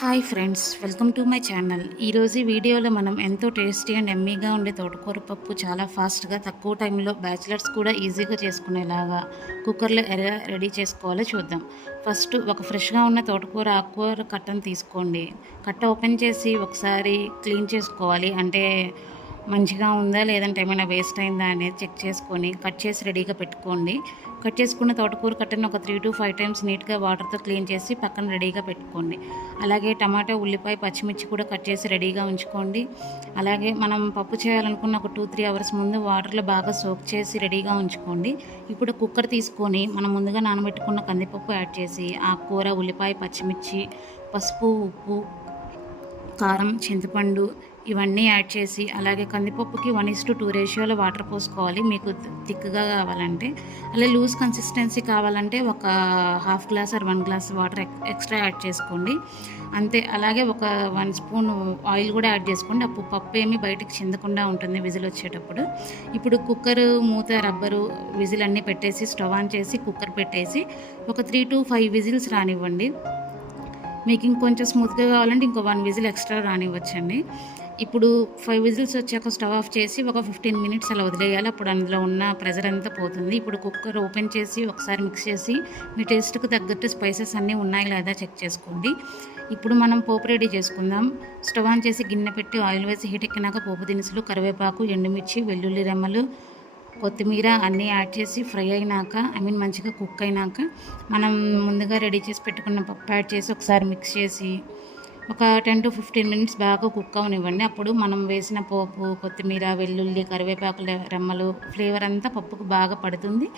Hi friends, welcome to my channel. ఈరోజు వీడియోలో మనం ఎంతో టేస్టీ అండ్ ఎమ్మీగా ఉండే తోటకూర పప్పు చాలా ఫాస్ట్గా తక్కువ టైంలో బ్యాచిలర్స్ కూడా ఈజీగా చేసుకునేలాగా కుక్కర్లో ఎలా రెడీ చేసుకోవాలో చూద్దాం. ఫస్ట్ ఒక ఫ్రెష్గా ఉన్న తోటకూర ఆకుకూర కట్టను తీసుకోండి. కట్ట ఓపెన్ చేసి ఒకసారి క్లీన్ చేసుకోవాలి. అంటే మంచిగా ఉందా లేదంటే ఏమైనా వేస్ట్ అయిందా అనేది చెక్ చేసుకొని కట్ చేసి రెడీగా పెట్టుకోండి. కట్ చేసుకున్న తోటకూర కట్టను ఒక 3 to 5 టైమ్స్ నీట్గా వాటర్తో క్లీన్ చేసి పక్కన రెడీగా పెట్టుకోండి. అలాగే టమాటా, ఉల్లిపాయ, పచ్చిమిర్చి కూడా కట్ చేసి రెడీగా ఉంచుకోండి. అలాగే మనం పప్పు చేయాలనుకున్న ఒక 2-3 అవర్స్ ముందు వాటర్లో బాగా సోక్ చేసి రెడీగా ఉంచుకోండి. ఇప్పుడు కుక్కర్ తీసుకొని మనం ముందుగా నానబెట్టుకున్న కందిపప్పు యాడ్ చేసి ఆకుకూర, ఉల్లిపాయ, పచ్చిమిర్చి, పసుపు, ఉప్పు, కారం, చింతపండు ఇవన్నీ యాడ్ చేసి అలాగే కందిపప్పుకి 1:2 రేషియోలో వాటర్ పోసుకోవాలి. మీకు థిక్గా కావాలంటే, అలా లూజ్ కన్సిస్టెన్సీ కావాలంటే ఒక half glass are 1 glass water extra add చేసుకోండి. అంతే. అలాగే ఒక 1 స్పూన్ ఆయిల్ కూడా యాడ్ చేసుకోండి. అప్పుడు పప్పు ఏమి బయటికి చిందకుండా ఉంటుంది విజిల్ వచ్చేటప్పుడు. ఇప్పుడు కుక్కర్ మూత, రబ్బరు, విజిల్ అన్నీ పెట్టేసి స్టవ్ ఆన్ చేసి కుక్కర్ పెట్టేసి ఒక 3 to 5 విజిల్స్ రానివ్వండి. మీకు ఇంకొంచెం స్మూత్గా కావాలంటే ఇంకో 1 విజిల్ ఎక్స్ట్రా రానివ్వచ్చండి. ఇప్పుడు 5 విజిల్స్ వచ్చాక స్టవ్ ఆఫ్ చేసి ఒక 15 మినిట్స్ అలా వదిలేయాలి. అప్పుడు అందులో ఉన్న ప్రెజర్ అంతా పోతుంది. ఇప్పుడు కుక్కర్ ఓపెన్ చేసి ఒకసారి మిక్స్ చేసి మీ టేస్ట్కి తగ్గట్టు స్పైసెస్ అన్నీ ఉన్నాయి లేదా చెక్ చేసుకోండి. ఇప్పుడు మనం పోపు రెడీ చేసుకుందాం. స్టవ్ ఆన్ చేసి గిన్నె పెట్టి ఆయిల్ వేసి హీట్ ఎక్కినాక పోపు దినుసులు, కరివేపాకు, ఎండుమిర్చి, వెల్లుల్లి రెమ్మలు, కొత్తిమీర అన్నీ యాడ్ చేసి ఫ్రై అయినాక మంచిగా కుక్ అయినాక మనం ముందుగా రెడీ చేసి పెట్టుకున్న పప్పు యాడ్ చేసి ఒకసారి మిక్స్ చేసి ఒక 10 to 15 మినిట్స్ బాగా కుక్ అవనివ్వండి. అప్పుడు మనం వేసిన పోపు, కొత్తిమీర, వెల్లుల్లి, కరివేపాకు రెమ్మలు ఫ్లేవర్ అంతా పప్పుకు బాగా పడుతుంది.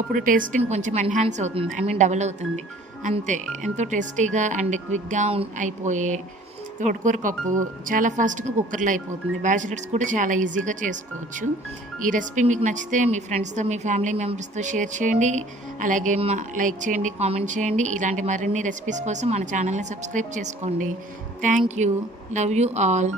అప్పుడు టేస్టింగ్ కొంచెం ఎన్హాన్స్ అవుతుంది, డబల్ అవుతుంది. అంతే. ఎంతో టేస్టీగా అండ్ క్విక్గా అయిపోయే తోటకూర పప్పు చాలా ఫాస్ట్గా కుక్కర్లో అయిపోతుంది. బ్యాచిలర్స్ కూడా చాలా ఈజీగా చేసుకోవచ్చు. ఈ రెసిపీ మీకు నచ్చితే మీ ఫ్రెండ్స్తో, మీ ఫ్యామిలీ మెంబర్స్తో షేర్ చేయండి. అలాగే లైక్ చేయండి, కామెంట్ చేయండి. ఇలాంటి మరిన్ని రెసిపీస్ కోసం మన ఛానల్ని సబ్స్క్రైబ్ చేసుకోండి. Thank you. Love you all.